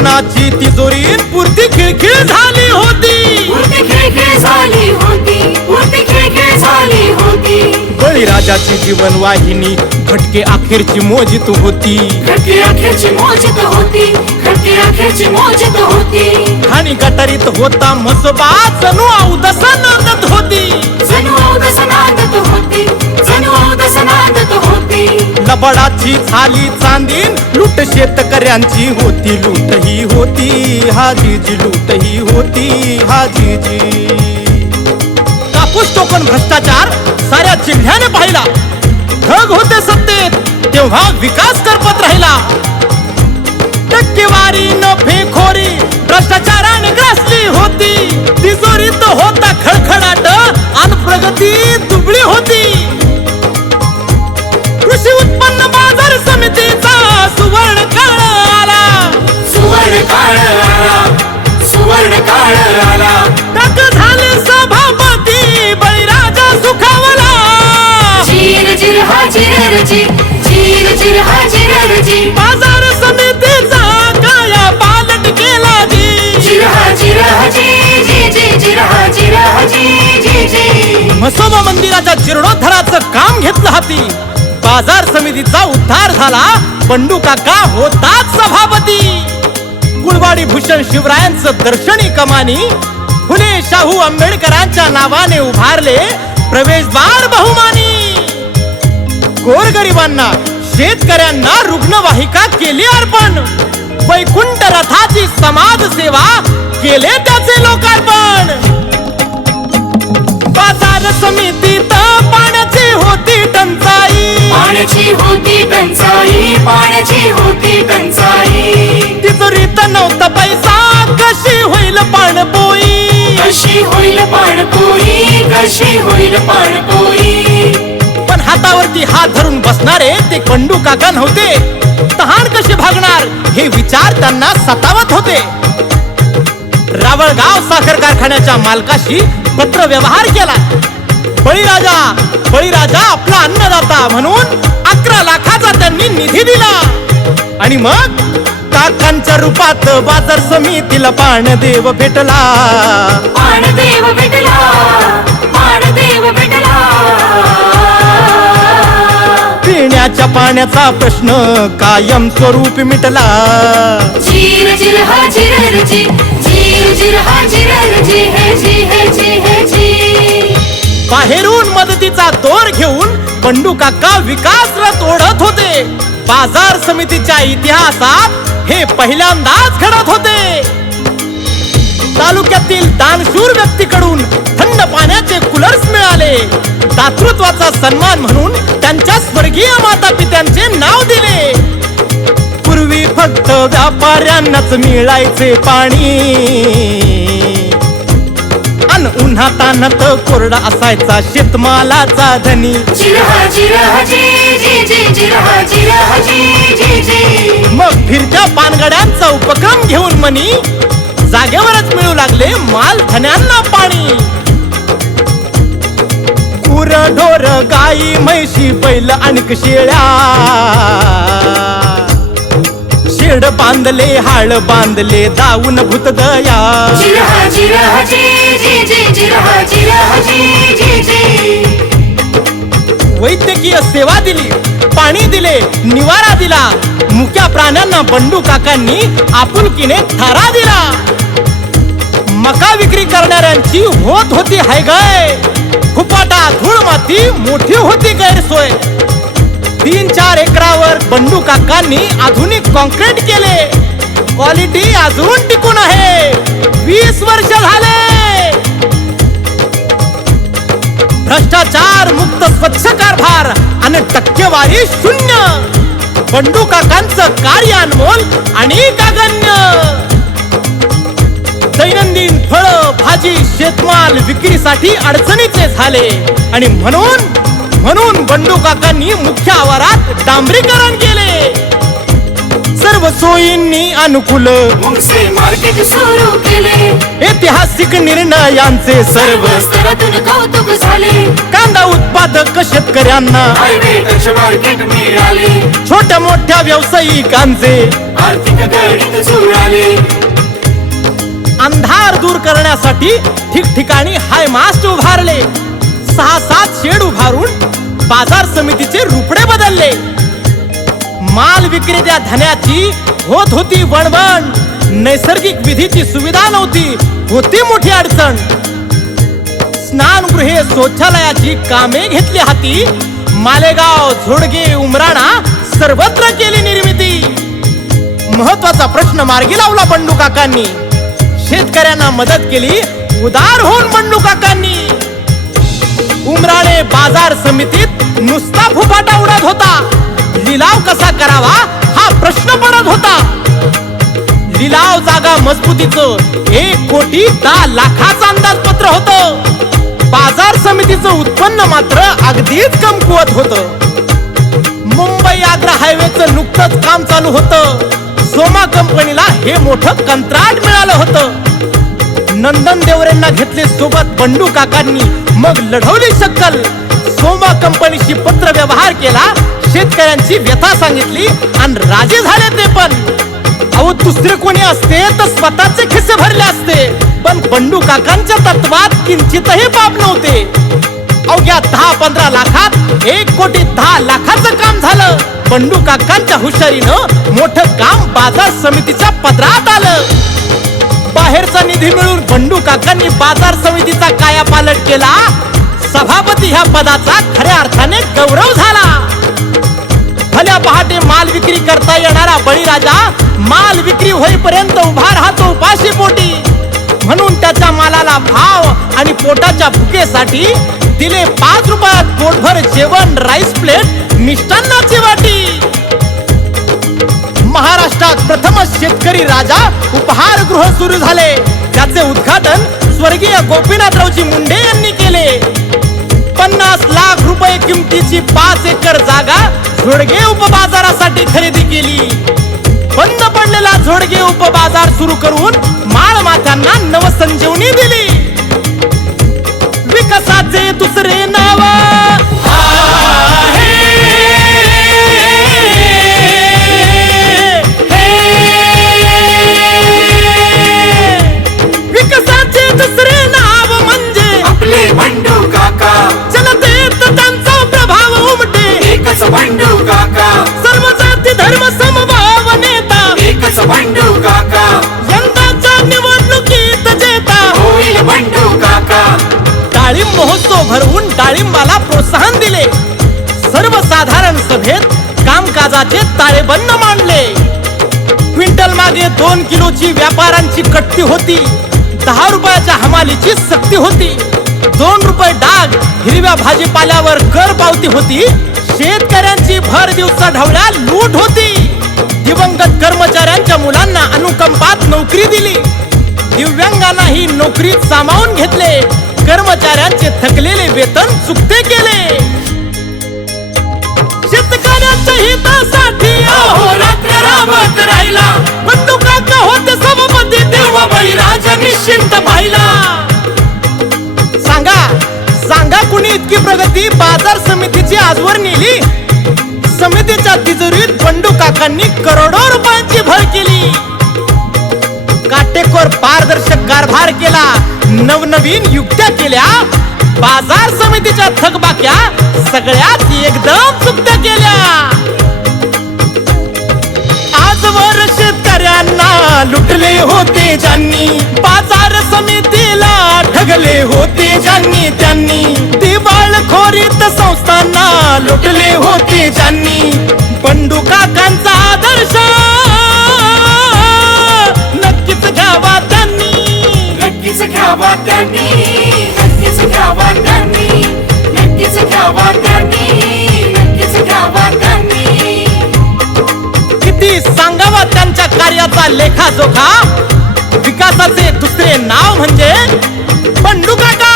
उत्पन्नाची तिजोरी पुरती खिळखिळ झाली होती, पुरती खिळखिळ झाली होती, पुरती खिळखिळ झाली होती. बळीराजाची जीवन वाहिनी घटके अखेरची मोजित होती, घटके अखेरची मोजित होती, घटके अखेरची मोजित होती. आणि गटारीत होता म्हसोबा जणू अवदस नांदत होती, जणू अवदस नांदत होती, जणू अवदस नांदत होती. लबाडाची झाली चांदीन लूट शेतकऱ्यांची होती, लूट ही होती हाजीजी, लूट ही होती हाजीजी. कापूस टोकन भ्रष्टाचार साऱ्या जिल्ह्याने पाहिला, ठग होते सत्तेत तेव्हा विकास करपत राहिला. टक्केवारी नफेखोरी भ्रष्टाचाराने ग्रासली होती, तिजोरीत होता खळखळाट आणि प्रगती दुबळी होती. कृषी उत्पन्न बाजार समितीचा सुवर्ण काळ आला, सुवर्ण काळ आला, सुवर्ण काळ आला. टाक झाले सभापती बळीराजा सुखावला. जिर जिर हा जिरजी, जिर जिर हा जिरजी. बाजार समितीचा काया पालट केला जी. जिर हा जी जी जी, जिर हा जी जी जी. म्हसोबा मंदिराच्या जीर्णोद्धाराचं काम घेतलं हाती, बाजार समितीचा उद्धार झाला, बंडू काका होतात सभापती. कुळवाडी भूषण शिवरायांचं दर्शनी कमानी फुले शाहू आंबेडकरांच्या नावाने उभारले प्रवेशद्वार बहुमानी. गोरगरिबांना शेतकऱ्यांना रुग्णवाहिका केली अर्पण, वैकुंठ रथाची समाज सेवा केले त्याचे लोकार्पण. बाजार समितीत पाण्याची होती टंचाई, पाण्याची होती टंचाई, पाण्याची होती टंचाई. तिजोरीत नव्हता पैसा कशी होईल पाणपोई, कशी होईल पाणपोई, कशी होईल पाणपोई. पण हातावरती हात धरून बसणारे ते बंडू काका नव्हते, तहान कशी भागणार हे विचार त्यांना सतावत होते. रावळगाव साखर कारखान्याच्या मालकाशी पत्र व्यवहार केला, बळीराजा आपला अन्नदाता म्हणून 11 लाखाचा त्यांनी निधी दिला. आणि मग काकांच्या रूपात बाजार समितीला पाणदेव भेटला, पाणदेव भेटला, पाणदेव भेटला. पिण्याच्या पाण्याचा प्रश्न कायम स्वरूपी मिटला. जिर जिर हा जिरजी, जिर जिर हा जिरजी, हे जी हे जी हे जी. बाहेरून मदतीचा दोर घेऊन बंडू काका विकास रथ ओढत होते. बाजार समितीच्या इतिहासात हे पहिल्यांदाच घडत होते. तालुक्यातील दानशूर व्यक्तीकडून थंड पाण्याचे कूलर्स मिळाले. दातृत्वाचा सन्मान म्हणून त्यांच्या स्वर्गीय माता पित्यांचे नाव दिले. पूर्वी फक्त व्यापाऱ्यांनाच मिळायचे पाणी, अन उन्हातान्हात कोरडा असायचा शेतमालाचा धनी. जिरहा जिरहा जी जी जी, जिरहा जिरहा जी जी जी. मग फिरत्या पानगड्यांचा उपक्रम घेऊन मनी जागेवरच मिळू लागले माल धन्यांना पाणी. गुर ढोर गाई म्हैशी बैल आणि शेळ्या, शेड बांधले हाळ बांधले दावून भूतदया. जिरहा जिरहा जी जी जी, जिरहा जिरहा जी जी जी. वैद्यकीय सेवा दिली, पाणी दिले, निवारा दिला. मुक्या प्राण्यांना बंडू काकांनी आपुलकीने थारा दिला. मका विक्री करणाऱ्यांची होत होती हायगाय, फुपाटा धूळ माती मोठी होती गैरसोय. 3-4 एकरावर बंडू काकांनी आधुनिक कॉन्क्रीट केले. क्वालिटी अजून टिकून आहे, 20 वर्ष झाले. भ्रष्टाचार मुक्त स्वच्छ कारभार आणि टक्केवारी 0. बंडू काकांचं कार्य अनमोल आणि कागण्य. दैनंदिन फळ भाजी शेतमाल विक्रीसाठी अडचणीचे झाले आणि म्हणून बंडू काकांनी मुख्य आवारात डांबरीकरण केले. सर्व सोयींनी अनुकूल मुंगसे मार्केट सुरू केले. ऐतिहासिक निर्णयांचे सर्व स्तरातून कौतुक झाले. कांदा उत्पादक शेतकऱ्यांना हायवे टच मार्केट मिळाले, छोट्या मोठ्या व्यावसायिकांचे आर्थिक गणित जुळाले. अंधार दूर करण्यासाठी ठिकठिकाणी हाय मास्ट उभारले, 6-7 शेड उभारून बाजार समितीचे रुपडे बदलले. माल विक्रेत्या धन्याची होत होती वणवण, नैसर्गिक विधीची सुविधा नव्हती, होती मोठी अडचण. स्नानगृहे शौचालयाची कामे घेतली हाती, मालेगाव झोडगे उमराणा सर्वत्र केली निर्मिती. महत्वाचा प्रश्न मार्गी लावला बंडू काकांनी, शेतकऱ्यांना मदत केली उदार होऊन बंडू काकांनी. उमराणे बाजार समितीत नुसता फुफाटा उडत होता, लिलाव कसा करावा हा प्रश्न पडत होता. लिलाव जागा मजबुतीचं 1,10,00,000चं अंदाजपत्र होतं. बाजार समितीचं उत्पन्न मात्र अगदीच कमकुवत होतं. मुंबई आग्रा हायवेचं नुकतंच काम चालू होतं. सोमा कंपनीला हे मोठं कंत्राट मिळालं होतं. नंदन देवरेंना घेतले सोबत बंडू काकांनी, मग लढवली शक्कल. सोमा कंपनीशी पत्र व्यवहार केला, शेतकऱ्यांची व्यथा सांगितली आणि राजे झाले ते पण. अहो दुसरे कोणी असते तर स्वतःचे खिसे भरले असते, पण बंडू काकांच्या तत्वात किंचितही पाप नव्हते. अवघ्या 10-15 लाखात 1,10,00,000चं काम झालं. बंडू काकांच्या हुशारीनं मोठं काम बाजार समितीच्या पदरात आलं. बाहेरचा निधी मिळून बंडू काकांनी बाजार समितीचा कायापालट केला. सभापती ह्या पदाचा खऱ्या अर्थाने गौरव झाला. भल्या पहाटे माल विक्री करता येणारा बळीराजा माल विक्री होईपर्यंत उभा राहतो उपाशी पोटी. म्हणून त्याच्या मालाला भाव आणि पोटाच्या भुकेसाठी दिले 5 रुपयात पोटभर जेवण, राईस प्लेट, मिष्टान्नाची वाटी. महाराष्ट्रात प्रथमच शेतकरी राजा उपहारगृह सुरू झाले. त्याचे उद्घाटन स्वर्गीय गोपीनाथरावजी मुंडे यांनी केले. 50 लाख रुपये किमतीची 5 एकर जागा झोडगे उपबाजारासाठी खरेदी केली. बंद पडलेला झोडगे उपबाजार सुरू करून माळ माथ्यांना नवसंजीवनी दिली. विकासाचे दुसरे नाव विकासाचे दुसरे नाव म्हणजे आपले बंडू काका, जनतेत त्यांचा प्रभाव उमटे. एकच बंडू काका, सर्व जाती धर्म समभाव नेता, एकच बंडू काका, यंदाच्या निवडणुकीत जेता. होईल बंडू काका. डाळिंब महोत्सव भरवून डाळिंबाला प्रोत्साहन दिले. सर्वसाधारण सभेत कामकाजाचे ताळेबंद मांडले. क्विंटल मागे 2 किलोची व्यापाऱ्यांची कट्टी होती. 10 रुपयाच्या हमालीची सक्ती होती. 2 रुपये डाग हिरव्या भाजीपाल्यावर कर पावती होती. शेतकऱ्यांची भर दिवसा ढवळ्या लूट होती. दिवंगत कर्मचाऱ्यांच्या मुलांना अनुकंपात नोकरी दिली. दिव्यांगांनाही नोकरीत सामावून घेतले. कर्मचाऱ्यांचे थकलेले वेतन चुकते केले. शेतकऱ्यांच्या हितासाठी अहोरात्र राबत राहिला. बंडू काका होते सभापती तेव्हा बळीराजा निश्चिंत पाहिला. सांगा कुणी इतकी प्रगती बाजार समितीची आजवर नेली. समितीच्या तिजोरीत बंडू काकांनी करोडो रुपयांची भर केली. काटेकोर पारदर्शक कारभार केला. नवनवीन युक्त्या केल्या. बाजार समितीच्या थकबाक्या सगळ्यात एकदम चुकत्या केल्या. आजवर शेतकऱ्यांना लुटले होते ज्यांनी, बाजार समितीला ठगले होते ज्यांनी त्यांनी, दिवाळखोरीत संस्थांना लुटले होते ज्यांनी. बंडू काकांचा आदर्श नक्कीच घ्यावा त्यांनी. नक्कीच घ्यावा त्यांनी, नक्कीच घ्यावा त्यांनी, नक्कीच घ्यावा त्यांनी, नक्कीच घ्यावा त्यांनी. किती सांगावा त्यांच्या कार्याचा लेखाजोखा. विकासाचे दुसरे नाव म्हणजे बंडू काका.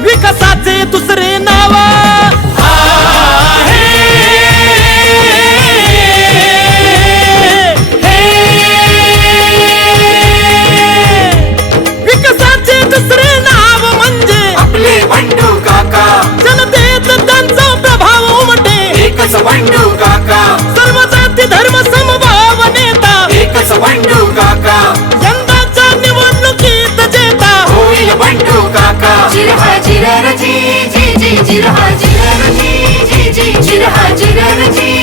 विकासाचे दुसरे नाव विकासाचे दुसरे नाव हाजीर हाजीर जी